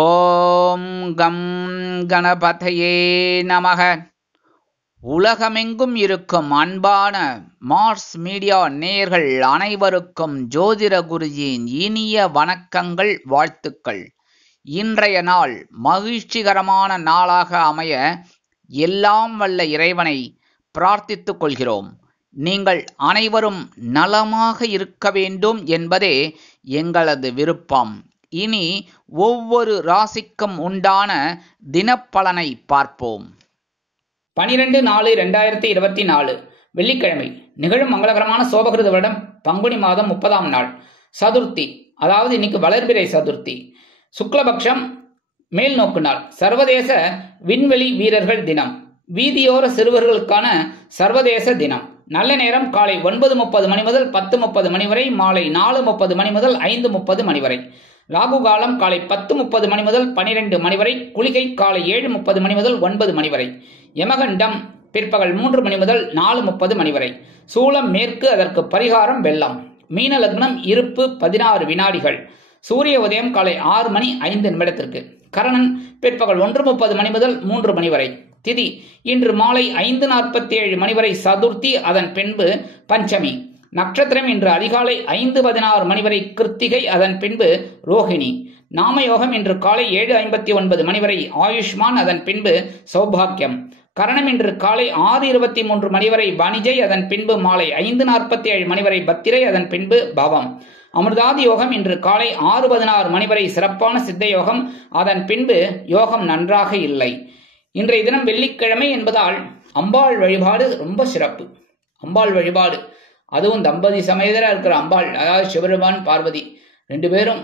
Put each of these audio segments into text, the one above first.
ஓம் come கணபதையே நமக. உலகமெங்கும் இருக்கும் அன்பான மார்ஸ் மீடியா நேயர்கள் அனைவருக்கும் ஜோதிட குருஜியின் இனிய வணக்கங்கள், வாழ்த்துக்கள். இன்றைய நாள் மகிழ்ச்சிகரமான நாளாக அமைய எல்லாம் வல்ல இறைவனை பிரார்த்தித்துக் கொள்கிறோம். நீங்கள் அனைவரும் நலமாக இருக்க வேண்டும் என்பதே எங்களது விருப்பம். இனி ஒவ்வொரு ராசிக்கும் உண்டான தினப்பலனை பார்ப்போம். 12/4/2024 வெள்ளிக்கிழமை நிகழும் மங்களகரமான சோபகிருத வருடம் பங்குனி மாதம் 30ஆம் நாள் சதுர்த்தி, அதாவது இன்னைக்கு வளர்பிறை சதுர்த்தி. சுக்லபக்ஷம் மேல் நோக்கு நாள். சர்வதேச விண்வெளி வீரர்கள் தினம், வீதியோர சிறுவர்களுக்கான சர்வதேச தினம். நல்ல நேரம் காலை 9:30 மணி முதல் 10:30 மணி வரை, மாலை 4:30 மணி முதல் 5:30 மணி வரை. ராகு காலம் காலை 10:30 மணி முதல் 12 மணி வரை. குளிகை காலை 7:30 மணி முதல் 9 மணி வரை. யமகண்டம் பிற்பகல் 3 மணி முதல் 4:30 மணி வரை. சூலம் மேற்கு, அதற்கு பரிகாரம் வெள்ளம். மீன லக்னம் இருப்பு 16 வினாடிகள். சூரிய உதயம் காலை 6:05 கரணன் பிற்பகல் 1:30 மணி முதல் 3 மணி வரை. திதி இன்று மாலை 5:47 மணி வரை சதுர்த்தி, அதன் பின்பு பஞ்சமி. நட்சத்திரம் இன்று அதிகாலை 5:16 மணி வரை கிருத்திகை, அதன் பின்பு ரோஹிணி. நாமயோகம் இன்று காலை 7:59 மணி வரை ஆயுஷ்மான், அதன் பின்பு சௌபாக்கியம். கரணம் இன்று காலை 6:23 மணி வரை வணிஜை, அதன் பின்பு மாலை 5:47 மணி வரை பத்திரை, அதன் பின்பு பவம். அமிர்தாதி யோகம் இன்று காலை 6:16 மணி வரை சிறப்பான சித்த யோகம், அதன் பின்பு யோகம் நன்றாக இல்லை. இன்றைய தினம் வெள்ளிக்கிழமை என்பதால் அம்பாள் வழிபாடு ரொம்ப சிறப்பு. அம்பாள் வழிபாடு, அதுவும் தம்பதி சமேதரா இருக்கிற அம்பாள், அதாவது சிவபெருமான் பார்வதி 2 பேரும்.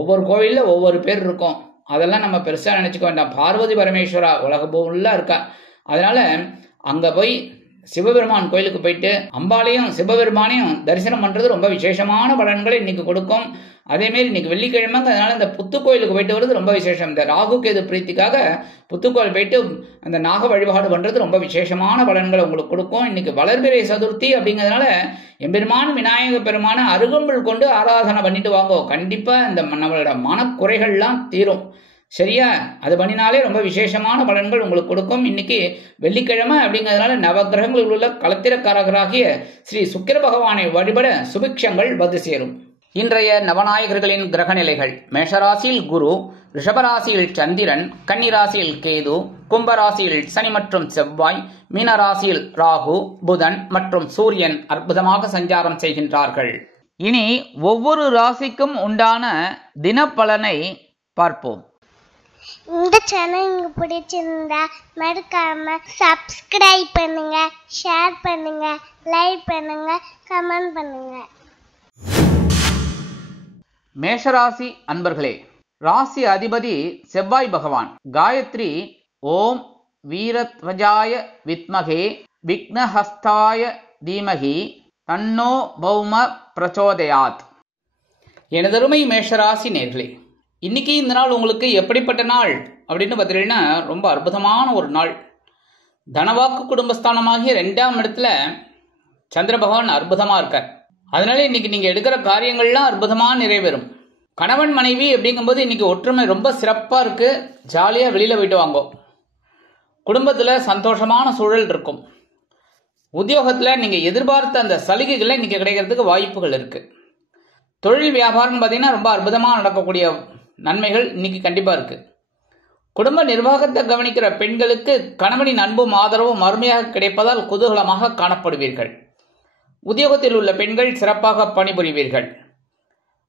ஒவ்வொரு கோவிலில் ஒவ்வொரு பேர் இருக்கும், அதெல்லாம் நம்ம பெருசாக நினச்சிக்க வேண்டாம். பார்வதி பரமேஸ்வரா உலக ஃபுல்லாக இருக்கா. அதனால அங்கே போய் சிவபெருமான் கோயிலுக்கு போயிட்டு அம்பாளையும் சிவபெருமானையும் தரிசனம் பண்ணுறது ரொம்ப விசேஷமான பலன்களை இன்னைக்கு கொடுக்கும். அதேமாரி இன்னைக்கு வெள்ளிக்கிழமைங்க, அதனால இந்த புத்து கோயிலுக்கு போயிட்டு வருது ரொம்ப விசேஷம். இந்த ராகு கேது பிரீத்திக்காக புத்துக்கோயில் போயிட்டு அந்த நாக வழிபாடு பண்ணுறது ரொம்ப விசேஷமான பலன்களை உங்களுக்கு கொடுக்கும். இன்னைக்கு வளர்பிறை சதுர்த்தி அப்படிங்கிறதுனால எம்பெருமான் விநாயக பெருமான அருகம்புல் கொண்டு ஆராதனை பண்ணிட்டு வாங்கோ. கண்டிப்பாக இந்த நம்மளோட மனக்குறைகள்லாம் தீரும். சரியா? அது பண்ணினாலே ரொம்ப விசேஷமான பலன்கள் உங்களுக்கு கொடுக்கும். இன்னைக்கு வெள்ளிக்கிழமை அப்படிங்கிறதுனால நவகிரகங்களில் உள்ள களத்திரக்காரகராகிய ஸ்ரீ சுக்கிர பகவானை வழிபட சுபிக்ஷங்கள் வந்து சேரும். இன்றைய நவநாயகர்களின் கிரக நிலைகள்: மேஷராசியில் குரு, ரிஷபராசியில் சந்திரன், கன்னிராசியில் கேது, கும்பராசியில் சனி மற்றும் செவ்வாய், மீனராசியில் ராகு, புதன் மற்றும் சூரியன் அற்புதமாக சஞ்சாரம் செய்கின்றார்கள். இனி ஒவ்வொரு ராசிக்கும் உண்டான தினப்பலனை பார்ப்போம். இந்த சேனல் உங்களுக்கு பிடிச்சிருந்தா மறக்காம சப்ஸ்கிரைப் பண்ணுங்க, ஷேர் பண்ணுங்க, லைக் பண்ணுங்க, கமெண்ட் பண்ணுங்க. மேஷராசி அன்பர்களே, ராசி அதிபதி செவ்வாய் பகவான். காயத்ரி ஓம் வீரத்வஜாய வித்மகே விக்னஹஸ்தாய தீமகி தன்னோ பௌம பிரச்சோதயாத். எனதருமை மேஷராசி நேர்களே, இன்னைக்கு இந்த நாள் உங்களுக்கு எப்படிப்பட்ட நாள் அப்படின்னு பார்த்தீங்கன்னா ரொம்ப அற்புதமான ஒரு நாள். தனவாக்கு குடும்பஸ்தானமாகிய 2ஆம் இடத்துல சந்திர பகவான் அற்புதமாக இருக்கார். அதனால இன்னைக்கு நீங்கள் எடுக்கிற காரியங்கள்லாம் அற்புதமாக நிறைவேறும். கணவன் மனைவி அப்படிங்கும்போது இன்னைக்கு ஒற்றுமை ரொம்ப சிறப்பாக இருக்கு. ஜாலியாக வெளியில் போயிட்டு வாங்கோ. குடும்பத்தில் சந்தோஷமான சூழல் இருக்கும். உத்தியோகத்தில் நீங்கள் எதிர்பார்த்த அந்த சலுகைகளை இன்னைக்கு கிடைக்கிறதுக்கு வாய்ப்புகள் இருக்கு. தொழில் வியாபாரம் பார்த்தீங்கன்னா ரொம்ப அற்புதமாக நடக்கக்கூடிய நன்மைகள் இன்னைக்கு கண்டிப்பாக இருக்கு. குடும்ப நிர்வாகத்தை கவனிக்கிற பெண்களுக்கு கணவனின் அன்பும் ஆதரவும் அருமையாக கிடைப்பதால் குதூகலமாக காணப்படுவீர்கள். உத்தியோகத்தில் உள்ள பெண்கள் சிறப்பாக பணிபுரிவீர்கள்.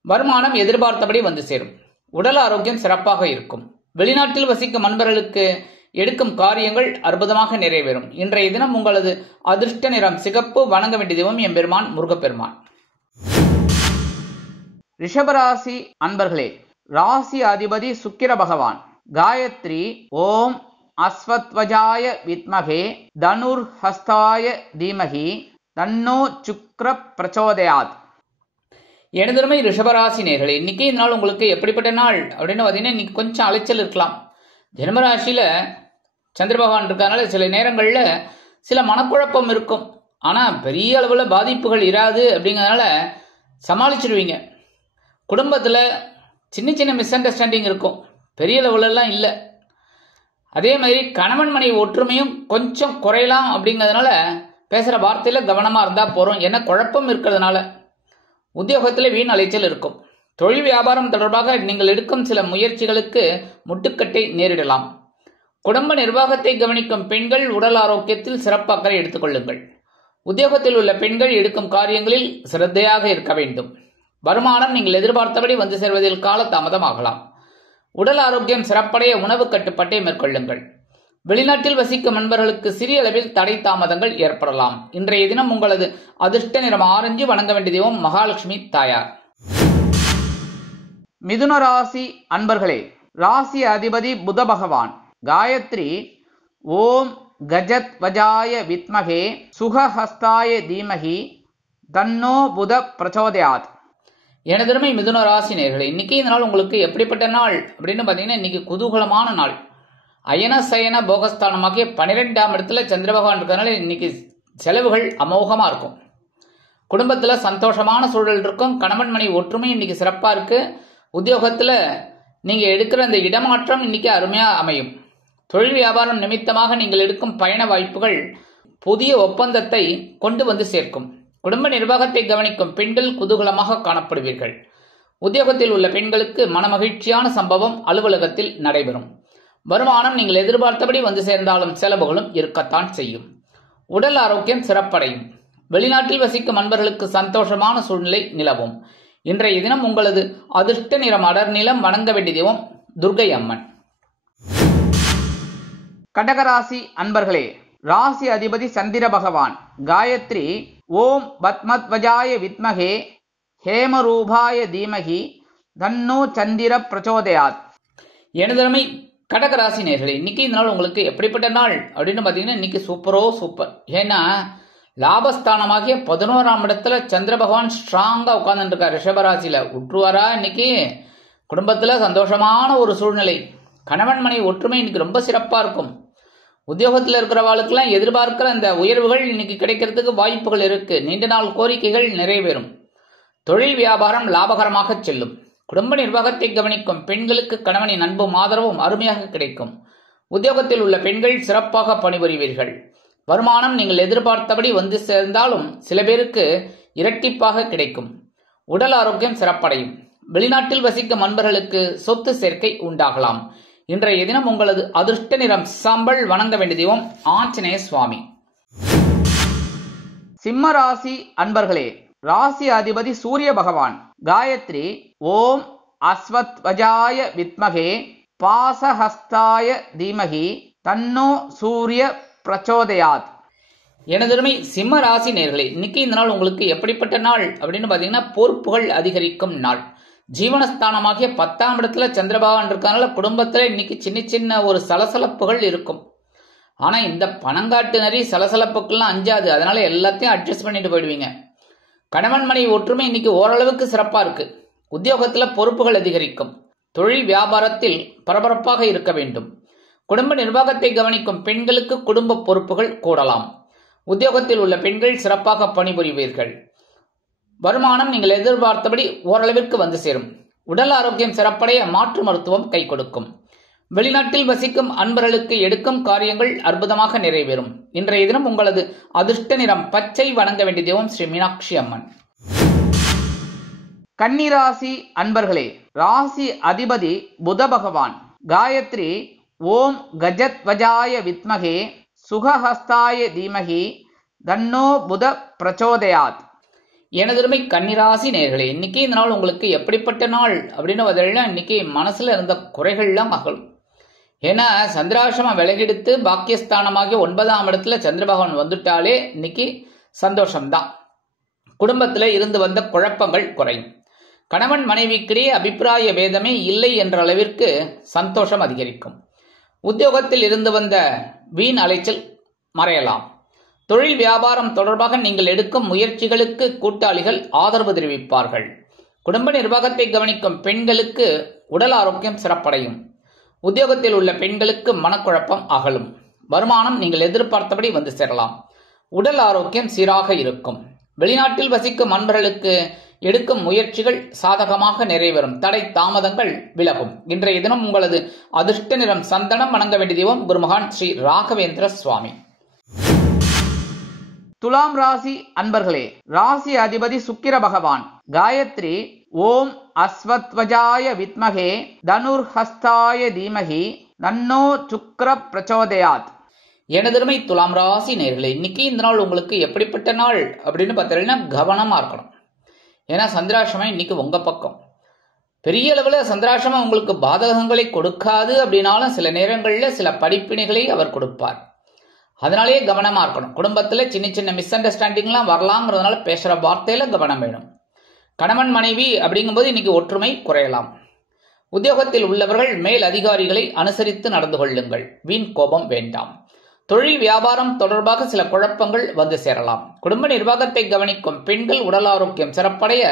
வருமானம் எதிர்பார்த்தபடி வந்து சேரும். உடல் ஆரோக்கியம் சிறப்பாக இருக்கும். வெளிநாட்டில் வசிக்கும் அன்பர்களுக்கு எடுக்கும் காரியங்கள் அற்புதமாக நிறைவேறும். இன்றைய தினம் உங்களது அதிர்ஷ்ட நிறம் சிகப்பு. வணங்க வேண்டிய தெய்வம் எம்பெருமான் முருகப்பெருமான். ரிஷபராசி அன்பர்களே, ராசி அதிபதி சுக்கிர பகவான். காயத்ரி ஓம் அஸ்வத்வஜாய வித்மகே தனுர் ஹஸ்தாய தீமகி தன்னோ சுக்ர பிரச்சோதயாத். எனதருமை ரிஷபராசி நேர்களே, இன்னைக்கு இந்த நாள் உங்களுக்கு எப்படிப்பட்ட நாள் அப்படின்னு பார்த்தீங்கன்னா இன்னைக்கு கொஞ்சம் அலைச்சல் இருக்கலாம். ஜென்மராசியில் சந்திர பகவான் இருக்கிறதுனால சில நேரங்களில் சில மனக்குழப்பம் இருக்கும். ஆனால் பெரிய அளவில் பாதிப்புகள் இராது. அப்படிங்கிறதுனால சமாளிச்சிடுவீங்க. குடும்பத்தில் சின்ன சின்ன மிஸ் அண்டர்ஸ்டாண்டிங் இருக்கும். பெரிய லெவலெல்லாம் இல்லை. அதே மாதிரி கணவன் மனைவி ஒற்றுமையும் கொஞ்சம் குறையலாம். அப்படிங்கிறதுனால பேசுகிற வார்த்தையில் கவனமாக இருந்தால் போகிறோம். ஏன்னா குழப்பம் இருக்கிறதுனால உத்தியோகத்தில் வீண் அலைச்சல் இருக்கும். தொழில் வியாபாரம் தொடர்பாக நீங்கள் எடுக்கும் சில முயற்சிகளுக்கு முட்டுக்கட்டை நேரிடலாம். குடும்ப நிர்வாகத்தை கவனிக்கும் பெண்கள் உடல் ஆரோக்கியத்தில் சிறப்பு அக்கறை எடுத்துக்கொள்ளுங்கள். உத்தியோகத்தில் உள்ள பெண்கள் எடுக்கும் காரியங்களில் சிரத்தையாக இருக்க வேண்டும். வருமானம் நீங்கள் எதிர்பார்த்தபடி வந்து சேர்வதில் கால தாமதமாகலாம். உடல் ஆரோக்கியம் சிறப்படைய உணவு கட்டுப்பாட்டை மேற்கொள்ளுங்கள். வெளிநாட்டில் வசிக்கும் நண்பர்களுக்கு சிறிய அளவில் தடை தாமதங்கள் ஏற்படலாம். இன்றைய தினம் உங்களது அதிர்ஷ்ட நிறம் ஆரஞ்சு. வணங்க வேண்டிய தெய்வம் மகாலட்சுமி தாயார். மிதுன ராசி அன்பர்களே, ராசி அதிபதி புத பகவான். காயத்ரி ஓம் கஜத் வஜாய வித்மகே சுகஹஸ்தாய தீமகி தன்னோ புத பிரச்சோதயாத். எனதருமை மிதுன ராசி நேயர்களே, இன்னைக்கு இந்த நாள் உங்களுக்கு எப்படிப்பட்ட நாள் அப்படின்னு பார்த்தீங்கன்னா, இன்னைக்கு குதூகலமான நாள். அயன சயன போகஸ்தானமாகிய 12ஆம் இடத்துல சந்திர பகவான் இருக்கிறதுனால இன்னைக்கு செலவுகள் அமோகமா இருக்கும். குடும்பத்துல சந்தோஷமான சூழல் இருக்கும். கணவன் மனைவி ஒற்றுமை இன்னைக்கு சிறப்பா இருக்கு. உத்தியோகத்துல நீங்க எடுக்கிற அந்த இடமாற்றம் இன்னைக்கு அருமையா அமையும். தொழில் வியாபாரம் நிமித்தமாக நீங்கள் எடுக்கும் பயண வாய்ப்புகள் புதிய ஒப்பந்தத்தை கொண்டு வந்து சேர்க்கும். குடும்ப நிர்வாகத்தை கவனிக்கும் பெண்கள் குதூகலமாக காணப்படுவீர்கள். உத்தியோகத்தில் உள்ள பெண்களுக்கு மனமகிழ்ச்சியான சம்பவம் அலுவலகத்தில் நடைபெறும். வருமானம் நீங்கள் எதிர்பார்த்தபடி வந்து சேர்ந்தாலும் செலவுகளும் இருக்கத்தான் செய்யும். உடல் ஆரோக்கியம் சிறப்படையும். வெளிநாட்டில் வசிக்கும் நண்பர்களுக்கு சந்தோஷமான சூழ்நிலை நிலவும். இன்றைய தினம் உங்களது அதிர்ஷ்ட நிறம் அடர் நிலம். வணங்க வேண்டிய தெய்வம் துர்க்கை அம்மன். கடகராசி அன்பர்களே, ராசி அதிபதி சந்திர பகவான். காயத்ரி ஓம் பத்மத்வஜாய வித்மகே ஹேமரூபாய தீமகி தன்னோ சந்திர பிரச்சோதயாத். எனதருமை கடகராசி நேயர்களே, இன்னைக்கு இந்த நாள் உங்களுக்கு எப்படிப்பட்ட நாள் அப்படின்னு பார்த்தீங்கன்னா, இன்னைக்கு சூப்பர். ஏன்னா லாபஸ்தானமாகிய 11ஆம் இடத்துல சந்திர பகவான் ஸ்ட்ராங்கா உட்கார்ந்துட்டு இருக்கார். ரிஷபராசியில உற்றுவாரா. இன்னைக்கு குடும்பத்துல சந்தோஷமான ஒரு சூழ்நிலை. கணவன் மனைவி ஒற்றுமை இன்னைக்கு ரொம்ப சிறப்பா இருக்கும். உத்தியோகத்தில் இருக்கிறவாளுக்கெல்லாம் எதிர்பார்க்கிற அந்த உயர்வுகள் இன்னைக்கு கிடைக்கிறதுக்கு வாய்ப்புகள் இருக்கு. நீண்ட நாள் கோரிக்கைகள் நிறைவேறும். தொழில் வியாபாரம் லாபகரமாக செல்லும். குடும்ப நிர்வாகத்தை கவனிக்கும் பெண்களுக்கு கணவனின் அன்பும் ஆதரவும் அருமையாக கிடைக்கும். உத்தியோகத்தில் உள்ள பெண்கள் சிறப்பாக பணிபுரிவீர்கள். வருமானம் நீங்கள் எதிர்பார்த்தபடி வந்து சேர்ந்தாலும் சில பேருக்கு இரட்டிப்பாக கிடைக்கும். உடல் ஆரோக்கியம் சிறப்படையும். வெளிநாட்டில் வசிக்கும் நண்பர்களுக்கு சொத்து சேர்க்கை உண்டாகலாம். இன்றைய தினம் உங்களது அதிர்ஷ்ட நிறம் சாம்பல். வணங்க வேண்டிய தெய்வம் ஆஞ்சநேய சுவாமி. சிம்ம ராசி அன்பர்களே, ராசி அதிபதி சூரிய பகவான். காயத்ரி ஓம் அஸ்வத்வஜாய வித்மகே பாசஹஸ்தாய தீமகி தன்னோ சூரிய பிரச்சோதயாத். எனதருமை சிம்ம ராசி நேயர்களே, இன்னைக்கு இந்த நாள் உங்களுக்கு எப்படிப்பட்ட நாள் அப்படின்னு பார்த்தீங்கன்னா, பொறுப்புகள் அதிகரிக்கும் நாள். ஜீவனஸ்தானமாகிய 10ஆம் இடத்துல சந்திரபகவான் இருக்கனால குடும்பத்துல இன்னைக்கு சின்ன ஒரு சலசலப்புகள் இருக்கும். ஆனா இந்த பணங்காட்டு நரி சலசலப்புக்கெல்லாம் அஞ்சாது. அதனால எல்லாத்தையும் அட்ஜஸ்ட் பண்ணிட்டு போயிடுவீங்க. கணவன் மனைவி ஒற்றுமை இன்னைக்கு ஓரளவுக்கு சிறப்பா இருக்கு. உத்தியோகத்துல பொறுப்புகள் அதிகரிக்கும். தொழில் வியாபாரத்தில் பரபரப்பாக இருக்க வேண்டும். குடும்ப நிர்வாகத்தை கவனிக்கும் பெண்களுக்கு குடும்ப பொறுப்புகள் கூடலாம். உத்தியோகத்தில் உள்ள பெண்கள் சிறப்பாக பணிபுரிவீர்கள். வருமானம் நீங்கள் எதிர்பார்த்தபடி ஓரளவிற்கு வந்து சேரும். உடல் ஆரோக்கியம் சிறப்படைய மாற்று மருத்துவம் கை கொடுக்கும். வெளிநாட்டில் வசிக்கும் அன்பர்களுக்கு எடுக்கும் காரியங்கள் அற்புதமாக நிறைவேறும். இன்றைய தினம் உங்களது அதிர்ஷ்ட நிறம் பச்சை. வணங்க வேண்டிய தெய்வம் ஸ்ரீ மீனாட்சி அம்மன். கன்னிராசி அன்பர்களே, ராசி அதிபதி புத பகவான். காயத்ரி ஓம் கஜத் வஜாய வித்மகே சுகஹஸ்தாய தீமகி தன்னோ புத பிரச்சோதயாத். எனதருமை கன்னிராசி நேயர்களே, இன்னைக்கு இந்த நாள் உங்களுக்கு எப்படிப்பட்ட நாள் அப்படின்னு பார்த்தீங்கன்னா, இன்னைக்கு மனசுல இருந்த குறைகள்லாம் அகலும். ஏன்னா சந்திராசிரமம் விலகெடுத்து பாக்கியஸ்தானமாகிய 9ஆம் இடத்துல சந்திர பகவான் வந்துட்டாலே இன்னைக்கு சந்தோஷம்தான். குடும்பத்துல இருந்து வந்த குழப்பங்கள் குறையும். கணவன் மனைவிக்கிடையே அபிப்பிராய பேதமே இல்லை என்ற அளவிற்கு சந்தோஷம் அதிகரிக்கும். உத்தியோகத்தில் இருந்து வந்த வீண் அலைச்சல் மறையலாம். தொழில் வியாபாரம் தொடர்பாக நீங்கள் எடுக்கும் முயற்சிகளுக்கு கூட்டாளிகள் ஆதரவு தெரிவிப்பார்கள். குடும்ப நிர்வாகத்தை கவனிக்கும் பெண்களுக்கு உடல் ஆரோக்கியம் சிறப்படையும். உத்தியோகத்தில் உள்ள பெண்களுக்கு மனக்குழப்பம் அகலும். வருமானம் நீங்கள் எதிர்பார்த்தபடி வந்து சேரலாம். உடல் ஆரோக்கியம் சீராக இருக்கும். வெளிநாட்டில் வசிக்கும் நண்பர்களுக்கு எடுக்கும் முயற்சிகள் சாதகமாக நிறைவேறும். தடை தாமதங்கள் விலகும். இன்றைய தினம் உங்களது அதிர்ஷ்ட நிறம் சந்தனம். வணங்க வேண்டிய தெய்வம் குருமகான் ஸ்ரீ ராகவேந்திர சுவாமி. துலாம் ராசி அன்பர்களே, ராசி அதிபதி சுக்கிர பகவான். காயத்ரி ஓம் அஸ்வத்வஜாய வித்மகே தனுர்ஹஸ்தாய தீமகி தன்னோ சுக்ர பிரச்சோதயாத். எனதருமை துலாம் ராசி நேயர்களே, இன்னைக்கு இந்த நாள் உங்களுக்கு எப்படிப்பட்ட நாள் அப்படின்னு பார்த்தீங்கன்னா கவனமா இருக்கணும். ஏன்னா சந்திராசிரமம் இன்னைக்கு உங்க பக்கம். பெரிய அளவில் சந்திராசிரமம் உங்களுக்கு பாதகங்களை கொடுக்காது அப்படின்னாலும் சில நேரங்களில் சில படிப்பினைகளை அவர் கொடுப்பார். அதனாலேயே கவனமா இருக்கணும். குடும்பத்துல சின்ன சின்ன மிஸ் அண்டர்ஸ்டாண்டிங்லாம் வரலாங்கிறதுனால பேசுற வார்த்தையில கவனம் வேணும். கணவன் மனைவி அப்படிங்கும்போது இன்னைக்கு ஒற்றுமை குறையலாம். உத்தியோகத்தில் உள்ளவர்கள் மேல் அதிகாரிகளை அனுசரித்து நடந்து கொள்ளுங்கள். வீண் கோபம் வேண்டாம். தொழில் வியாபாரம் தொடர்பாக சில குழப்பங்கள் வந்து சேரலாம். குடும்ப நிர்வாகத்தை கவனிக்கும் பெண்கள் உடல் ஆரோக்கியம் சிறப்படைய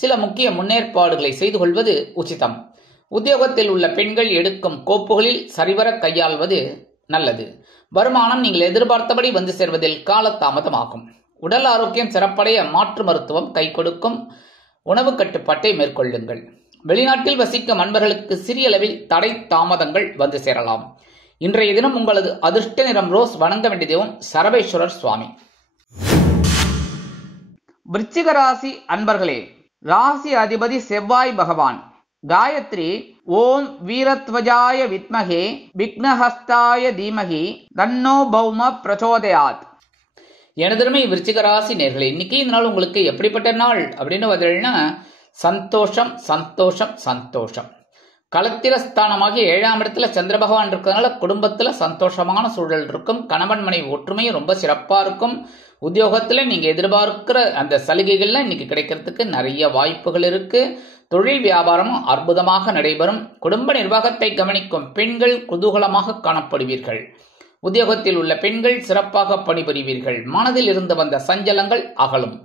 சில முக்கிய முன்னேற்பாடுகளை செய்து கொள்வது உச்சிதம். உத்தியோகத்தில் உள்ள பெண்கள் எடுக்கும் கோப்புகளில் சரிவர கையாள்வது நல்லது. வருமானம் நீங்கள் எதிர்பார்த்தபடி வந்து சேர்வதில் காலதாமதமாகும். உடல் ஆரோக்கியம் சிறப்படைய மாற்று மருத்துவம் கை கொடுக்கும். உணவு கட்டுப்பாட்டை மேற்கொள்ளுங்கள். வெளிநாட்டில் வசிக்கும் அன்பர்களுக்கு சிறிய அளவில் தடை தாமதங்கள் வந்து சேரலாம். இன்றைய தினம் உங்களது அதிர்ஷ்ட நிறம் ரோஸ். வணங்க வேண்டிய தெய்வம் சரபேஸ்வரர் சுவாமி. விருச்சிக ராசி அன்பர்களே, ராசி அதிபதி செவ்வாய் பகவான். காயத்ரி ஓம் வீரத்வஜாய வித்மகே விக்னஹஸ்தாய தீமகி தன்னோ பௌம பிரச்சோதயாத். எனதருமை விருச்சிக ராசி நேயர்களே, இன்னைக்கு இந்த நாள் உங்களுக்கு எப்படிப்பட்ட நாள் அப்படின்னு பார்த்தீங்கன்னா சந்தோஷம் சந்தோஷம் சந்தோஷம். களத்திரஸ்தானமாகி 7ஆம் இடத்துல சந்திர பகவான் இருக்கிறதுனால குடும்பத்துல சந்தோஷமான சூழல் இருக்கும். கணவன் மனைவி ஒற்றுமையும் ரொம்ப சிறப்பா இருக்கும். உத்தியோகத்துல நீங்க எதிர்பார்க்கிற அந்த சலுகைகள்லாம் இன்னைக்கு கிடைக்கிறதுக்கு நிறைய வாய்ப்புகள் இருக்கு. தொழில் வியாபாரமும் அற்புதமாக நடைபெறும். குடும்ப நிர்வாகத்தை கவனிக்கும் பெண்கள் குதூகலமாக காணப்படுவீர்கள். உத்தியோகத்தில் உள்ள பெண்கள் சிறப்பாக பணிபுரிவீர்கள். மனதில் இருந்து வந்த சஞ்சலங்கள் அகலும்.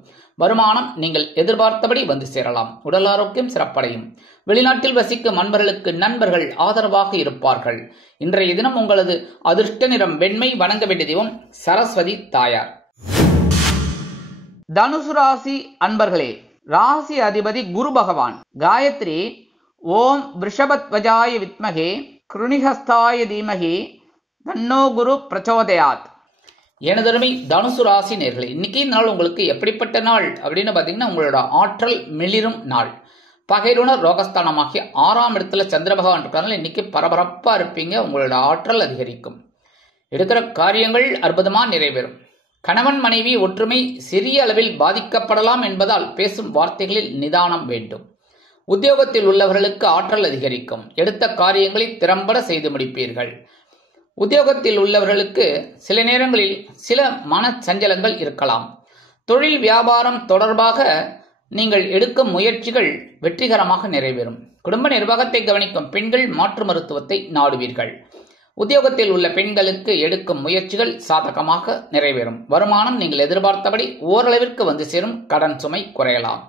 வருமானம் நீங்கள் எதிர்பார்த்தபடி வந்து சேரலாம். உடல் ஆரோக்கியம் சிறப்படையும். வெளிநாட்டில் வசிக்கும் அன்பர்களுக்கு நண்பர்கள் ஆதரவாக இருப்பார்கள். இன்றைய தினம் உங்களது அதிர்ஷ்ட நிறம் வெண்மை. வணங்க வேண்டிய தெய்வம் சரஸ்வதி தாயார். தனுசு ராசி அன்பர்களே, ராசி அதிபதி குரு பகவான். காயத்ரி ஓம் விருஷபத்வஜாய வித்மகே கிருணிஹஸ்தாய தீமகி தன்னோ குரு பிரச்சோதயாத். எனதருமை தனுசு ராசி நேயர்களே, இன்னைக்கு இந்த நாள் உங்களுக்கு எப்படிப்பட்ட நாள் அப்படின்னு பார்த்தீங்கன்னா உங்களோட ஆற்றல் மிளிரும் நாள். பகைருணர் ரோகஸ்தானமாகி 6ஆம் இடத்துல சந்திர பகவான் இருக்கிறதுனால இன்னைக்கு பரபரப்பா இருப்பீங்க. உங்களோட ஆற்றல் அதிகரிக்கும். எடுக்கிற காரியங்கள் அற்புதமா நிறைவேறும். கணவன் மனைவி ஒற்றுமை சிறிய அளவில் பாதிக்கப்படலாம் என்பதால் பேசும் வார்த்தைகளில் நிதானம் வேண்டும். உத்தியோகத்தில் உள்ளவர்களுக்கு ஆற்றல் அதிகரிக்கும். எடுத்த காரியங்களை திறம்பட செய்து முடிப்பீர்கள். உத்தியோகத்தில் உள்ளவர்களுக்கு சில நேரங்களில் சில மன சஞ்சலங்கள் இருக்கலாம். தொழில் வியாபாரம் தொடர்பாக நீங்கள் எடுக்கும் முயற்சிகள் வெற்றிகரமாக நிறைவேறும். குடும்ப நிர்வாகத்தை கவனிக்கும் பெண்கள் மாற்று மருத்துவத்தை நாடுவீர்கள். உத்தியோகத்தில் உள்ள பெண்களுக்கு எடுக்கும் முயற்சிகள் சாதகமாக நிறைவேறும். வருமானம் நீங்கள் எதிர்பார்த்தபடி ஓரளவிற்கு வந்து சேரும். கடன் சுமை குறையலாம்.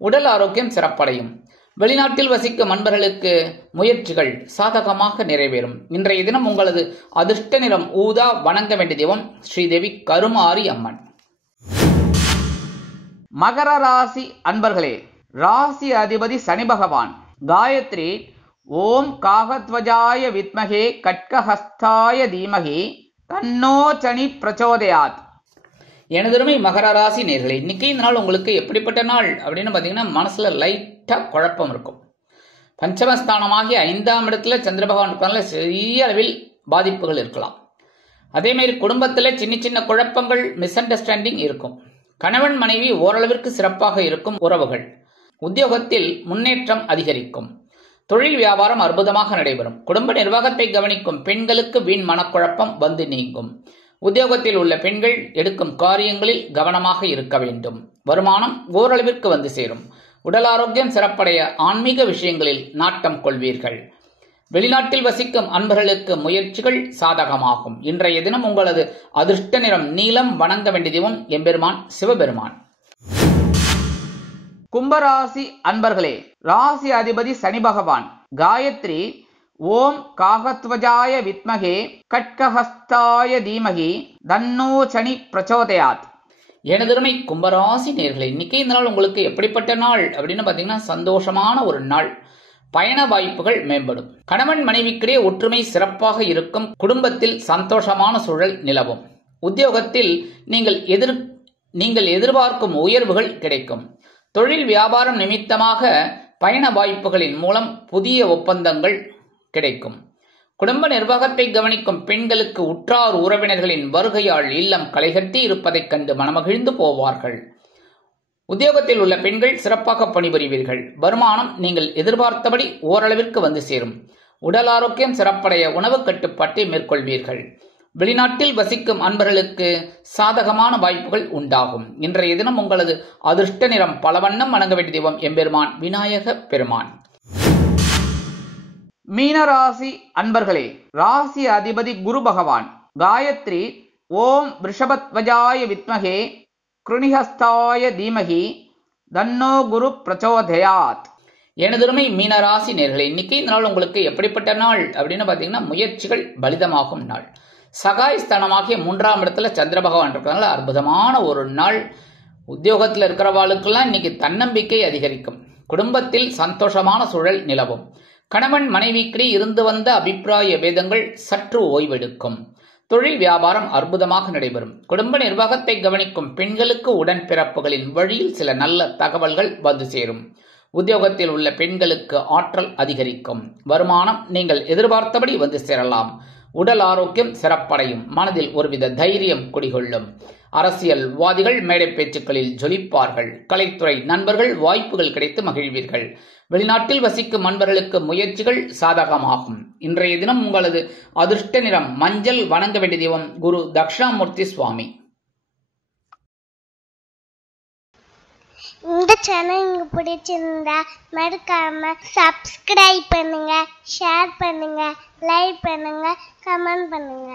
உடல் ஆரோக்கியம் சிறப்படையும். வெளிநாட்டில் வசிக்கும் அன்பர்களுக்கு முயற்சிகள் சாதகமாக நிறைவேறும். இன்றைய தினம் உங்களது அதிர்ஷ்ட நிறம் ஊதா. வணங்க வேண்டிய தெய்வம் ஸ்ரீதேவி கருமாரி அம்மன். மகர ராசி அன்பர்களே, ராசி அதிபதி சனி பகவான். காயத்ரி ஓம் காகத்வஜாய வித்மகே கட்கஹஸ்தாய தீமகி தன்னோ சனி பிரச்சோதயாத். எனதருமை மகர ராசி நேயர்களே, இன்னைக்கு இந்த நாள் உங்களுக்கு எப்படிப்பட்ட நாள் அப்படின்னு பார்த்தீங்கன்னா மனசுல லைட்டா குழப்பம் இருக்கும். பஞ்சமஸ்தானமாகி 5ஆம் இடத்துல சந்திர பகவான் இருக்கிறதுனால சிறிய அளவில் பாதிப்புகள் இருக்கலாம். அதே மாதிரி குடும்பத்தில் சின்ன சின்ன குழப்பங்கள் மிஸ் அண்டர்ஸ்டாண்டிங் இருக்கும். கணவன் மனைவி ஓரளவிற்கு சிறப்பாக இருக்கும் உறவுகள். உத்தியோகத்தில் முன்னேற்றம் அதிகரிக்கும். தொழில் வியாபாரம் அற்புதமாக நடைபெறும். குடும்ப நிர்வாகத்தை கவனிக்கும் பெண்களுக்கு வீண் மனக்குழப்பம் வந்து நீங்கும். உத்தியோகத்தில் உள்ள பெண்கள் எடுக்கும் காரியங்களில் கவனமாக இருக்க வேண்டும். வருமானம் ஓரளவிற்கு வந்து சேரும். உடல் ஆரோக்கியம் சிறப்படைய ஆன்மீக விஷயங்களில் நாட்டம் கொள்வீர்கள். வெளிநாட்டில் வசிக்கும் அன்பர்களுக்கு முயற்சிகள் சாதகமாகும். இன்றைய தினம் உங்களது அதிர்ஷ்ட நிறம் நீலம். வணங்க வேண்டிய தெய்வம் எம்பெருமான் சிவபெருமான். கும்பராசி அன்பர்களே, ராசி அதிபதி சனி பகவான். காயத்ரி ஓம் காகத்வஜாய வித்மகே கட்கஹஸ்தாய தீமகி தன்னோ சனி பிரச்சோதயாத். எனதருமை கும்பராசி நேயர்களே, இன்னைக்கு இந்த நாள் உங்களுக்கு எப்படிப்பட்ட நாள் அப்படின்னு பாத்தீங்கன்னா சந்தோஷமான ஒரு நாள். பயண வாய்ப்புகள் மேம்படும். கணவன் மனைவிக்கிடையே ஒற்றுமை சிறப்பாக இருக்கும். குடும்பத்தில் சந்தோஷமான சூழல் நிலவும். உத்தியோகத்தில் நீங்கள் எதிர்பார்க்கும் உயர்வுகள் கிடைக்கும். தொழில் வியாபாரம் நிமித்தமாக பயண வாய்ப்புகளின் மூலம் புதிய ஒப்பந்தங்கள் கிடைக்கும். குடும்ப நிர்வாகத்தை கவனிக்கும் பெண்களுக்கு உற்றார் உறவினர்களின் வருகையால் இல்லம் களைகட்டி இருப்பதைக் கண்டு மனமகிழ்ந்து போவார்கள். உத்தியோகத்தில் உள்ள பெண்கள் சிறப்பாக பணிபுரிவீர்கள். வருமானம் நீங்கள் எதிர்பார்த்தபடி ஓரளவிற்கு வந்து சேரும். உடல் ஆரோக்கியம் சிறப்படைய உணவு கட்டுப்பாட்டை மேற்கொள்வீர்கள். வெளிநாட்டில் வசிக்கும் அன்பர்களுக்கு சாதகமான வாய்ப்புகள் உண்டாகும். இன்றைய தினம் உங்களது அதிர்ஷ்ட நிறம் பலவண்ணம். வணங்க வேண்டிய தெய்வம் எம்பெருமான் விநாயக பெருமான். மீனராசி அன்பர்களே, ராசி அதிபதி குரு பகவான். காயத்ரி ஓம் ரிஷபத்வஜாய வித்மகே கிருணிஹஸ்தாய தீமகி தன்னோ குரு பிரச்சோதயாத். எனதருமை மீனராசி நேயர்களே, இன்னைக்கு இந்த நாள் உங்களுக்கு எப்படிப்பட்ட நாள் அப்படின்னு பாத்தீங்கன்னா முயற்சிகள் பலிதமாகும் நாள். சகாயஸ்தானமாகிய 3ஆம் இடத்துல சந்திர பகவான் இருக்கிறதுனால அற்புதமான ஒரு நாள். உத்தியோகத்தில் இருக்கிறவாளுக்கெல்லாம் இன்னைக்கு தன்னம்பிக்கை அதிகரிக்கும். குடும்பத்தில் சந்தோஷமான சூழல் நிலவும். கணவன் மனைவிக்கிடையே இருந்து வந்த அபிப்பிராய பேதங்கள் சற்று ஓய்வெடுக்கும். தொழில் வியாபாரம் அற்புதமாக நடைபெறும். குடும்ப நிர்வாகத்தை கவனிக்கும் பெண்களுக்கு உடன்பிறப்புகளின் வழியில் சில நல்ல தகவல்கள் வந்து சேரும். உத்தியோகத்தில் உள்ள பெண்களுக்கு ஆற்றல் அதிகரிக்கும். வருமானம் நீங்கள் எதிர்பார்த்தபடி வந்து சேரலாம். உடல் ஆரோக்கியம் சிறப்படையும். மனதில் ஒருவித தைரியம் குடிகொள்ளும். அரசியல்வாதிகள் மேடை பேச்சுக்களில் ஜொலிப்பார்கள். கலைத்துறை நண்பர்கள் வாய்ப்புகள் கிடைத்து மகிழ்வீர்கள். வெளிநாட்டில் வசிக்கும் நண்பர்களுக்கு முயற்சிகள் சாதகமாகும். இன்றைய தினம் உங்களது அதிர்ஷ்ட நிறம் மஞ்சள். வணங்க வேண்டிய தெய்வம் குரு தக்ஷணாமூர்த்தி சுவாமி. இந்த சேனல் உங்களுக்கு பிடிச்சிருந்தா மறக்காம சப்ஸ்கிரைப் பண்ணுங்க, ஷேர் பண்ணுங்க, லைக் பண்ணுங்க, கமெண்ட் பண்ணுங்க.